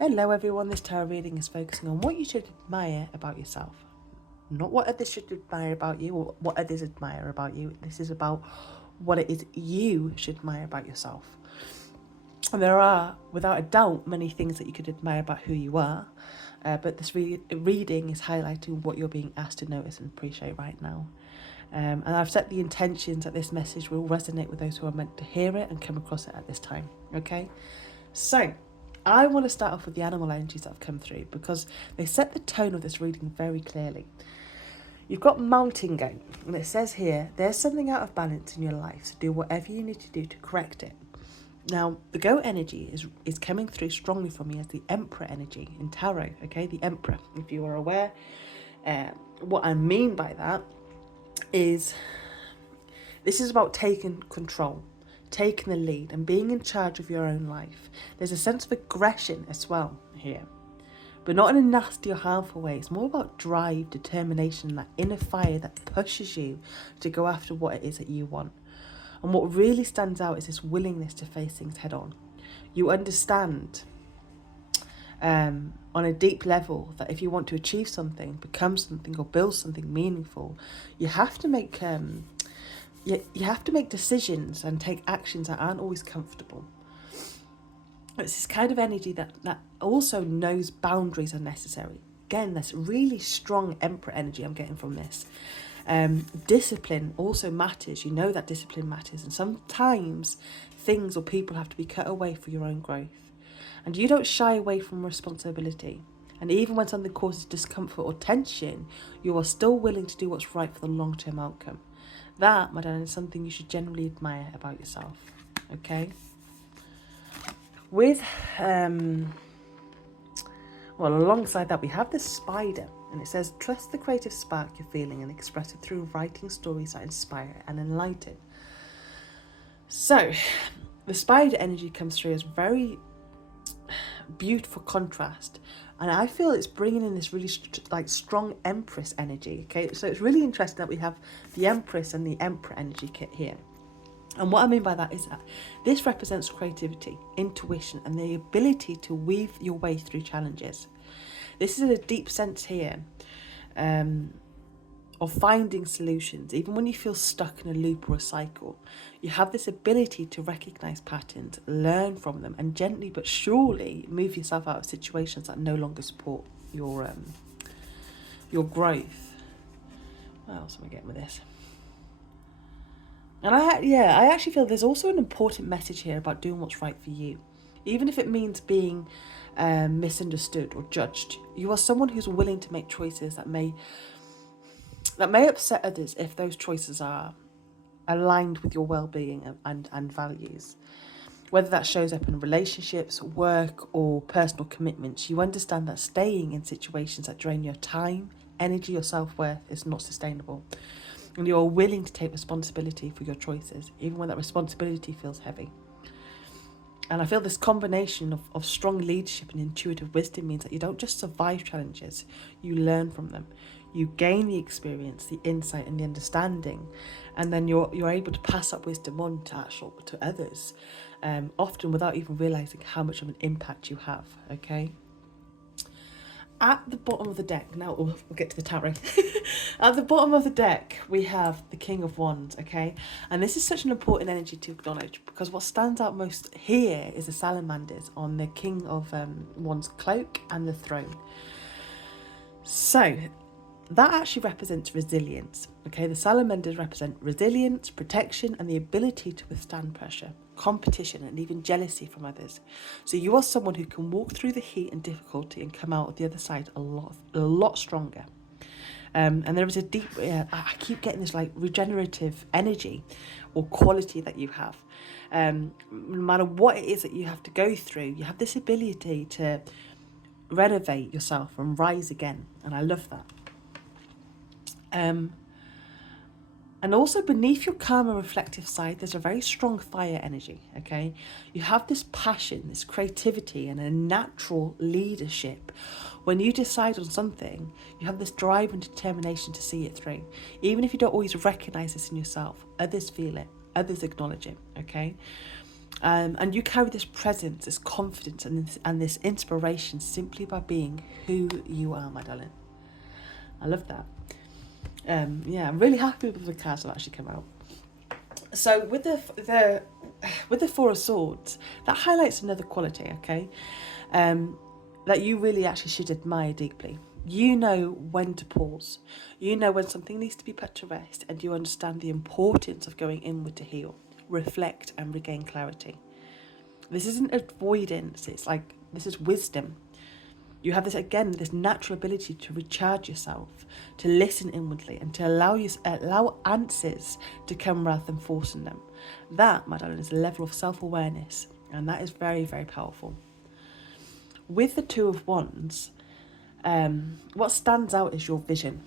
Hello everyone, this tarot reading is focusing on what you should admire about yourself. Not what others should admire about you or what others admire about you. This is about what it is you should admire about yourself. And there are, without a doubt, many things that you could admire about who you are. But this reading is highlighting what you're being asked to notice and appreciate right now. And I've set the intentions that this message will resonate with those who are meant to hear it and come across it at this time. Okay? So, I want to start off with the animal energies that have come through because they set the tone of this reading very clearly. You've got mountain goat, and it says here, there's something out of balance in your life, so do whatever you need to do to correct it. Now, the goat energy is coming through strongly for me as the Emperor energy in tarot, okay? The Emperor, if you are aware. What I mean by that is this is about taking control, taking the lead and being in charge of your own life. There's a sense of aggression as well here, but not in a nasty or harmful way. It's more about drive, determination, that inner fire that pushes you to go after what it is that you want. And what really stands out is this willingness to face things head on. You understand on a deep level that if you want to achieve something, become something or build something meaningful, you have to make you have to make decisions and take actions that aren't always comfortable. It's this kind of energy that also knows boundaries are necessary. Again, that's really strong Emperor energy I'm getting from this. Discipline also matters. You know that discipline matters. And sometimes things or people have to be cut away for your own growth. And you don't shy away from responsibility. And even when something causes discomfort or tension, you are still willing to do what's right for the long-term outcome. That, my darling, is something you should generally admire about yourself. Okay? With, alongside that, we have the spider. And it says, trust the creative spark you're feeling and express it through writing stories that inspire and enlighten. So, the spider energy comes through as very beautiful contrast. And I feel it's bringing in this really strong Empress energy. Okay, so it's really interesting that we have the Empress and the Emperor energy kit here. And what I mean by that is that this represents creativity, intuition, and the ability to weave your way through challenges. This is a deep sense here of finding solutions. Even when you feel stuck in a loop or a cycle, you have this ability to recognize patterns, learn from them, and gently but surely move yourself out of situations that no longer support your growth. What else am I getting with this? And I actually feel there's also an important message here about doing what's right for you. Even if it means being misunderstood or judged, you are someone who's willing to make choices that may upset others if those choices are aligned with your well-being and values. Whether that shows up in relationships, work, or personal commitments, you understand that staying in situations that drain your time, energy, or self-worth is not sustainable. And you are willing to take responsibility for your choices, even when that responsibility feels heavy. And I feel this combination of strong leadership and intuitive wisdom means that you don't just survive challenges, you learn from them. You gain the experience, the insight, and the understanding, and then you're able to pass that wisdom on to others, often without even realising how much of an impact you have, okay? At the bottom of the deck, now we'll get to the tarot. At the bottom of the deck, we have the King of Wands, okay? And this is such an important energy to acknowledge because what stands out most here is the salamanders on the King of Wands cloak and the throne. So, that actually represents resilience, okay? The salamanders represent resilience, protection, and the ability to withstand pressure, competition, and even jealousy from others. So you are someone who can walk through the heat and difficulty and come out of the other side a lot stronger. And there is a deep, I keep getting this like regenerative energy or quality that you have. No matter what it is that you have to go through, you have this ability to renovate yourself and rise again. And I love that. And also beneath your calm and reflective side, there's a very strong fire energy, okay? You have this passion, this creativity, and a natural leadership. When you decide on something, you have this drive and determination to see it through. Even if you don't always recognise this in yourself, others feel it, others acknowledge it, okay? And you carry this presence, this confidence, and this inspiration simply by being who you are, my darling. I love that. Yeah, I'm really happy with the cards that actually come out. So with the Four of Swords, that highlights another quality, okay, that you really actually should admire deeply. You know when to pause. You know when something needs to be put to rest, and you understand the importance of going inward to heal, reflect, and regain clarity. This isn't avoidance, it's like, this is wisdom. You have this natural ability to recharge yourself, to listen inwardly, and to allow answers to come rather than forcing them. That, my darling, is a level of self-awareness, and that is very, very powerful. With the Two of Wands, what stands out is your vision.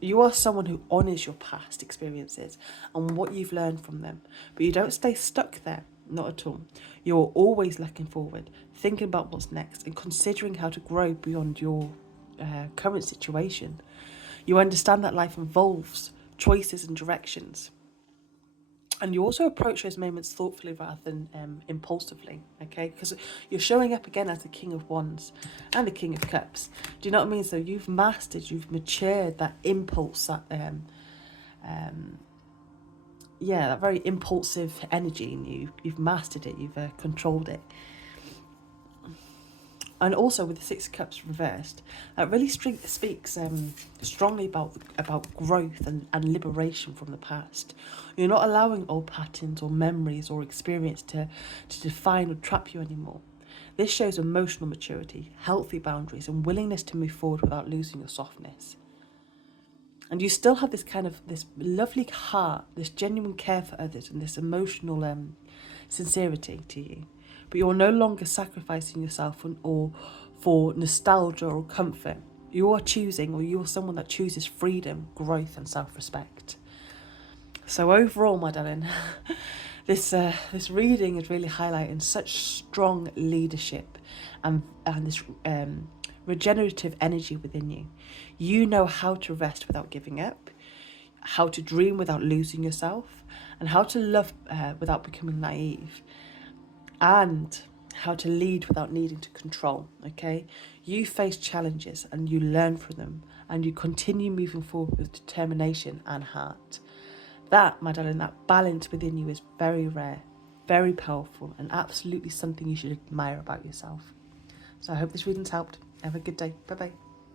You are someone who honours your past experiences and what you've learned from them, but you don't stay stuck there, not at all. You're always looking forward, thinking about what's next, and considering how to grow beyond your current situation. You understand that life involves choices and directions. And you also approach those moments thoughtfully rather than impulsively, okay? Because you're showing up again as the King of Wands and the King of Cups. Do you know what I mean? So you've matured that impulse, that very impulsive energy in you. You've mastered it, you've controlled it. And also with the Six of Cups reversed, that really speaks strongly about growth and liberation from the past. You're not allowing old patterns or memories or experience to define or trap you anymore. This shows emotional maturity, healthy boundaries, and willingness to move forward without losing your softness. And you still have this lovely heart, this genuine care for others, and this emotional sincerity to you. But you're no longer sacrificing yourself or for nostalgia or comfort. You are someone that chooses freedom, growth, and self-respect. So overall, my darling, this reading is really highlighting such strong leadership and this regenerative energy within you. You know how to rest without giving up, how to dream without losing yourself, and how to love without becoming naive, and how to lead without needing to control, okay? You face challenges and you learn from them, and you continue moving forward with determination and heart. That, my darling, that balance within you is very rare, very powerful, and absolutely something you should admire about yourself. So I hope this reading's helped. Have a good day. Bye-bye.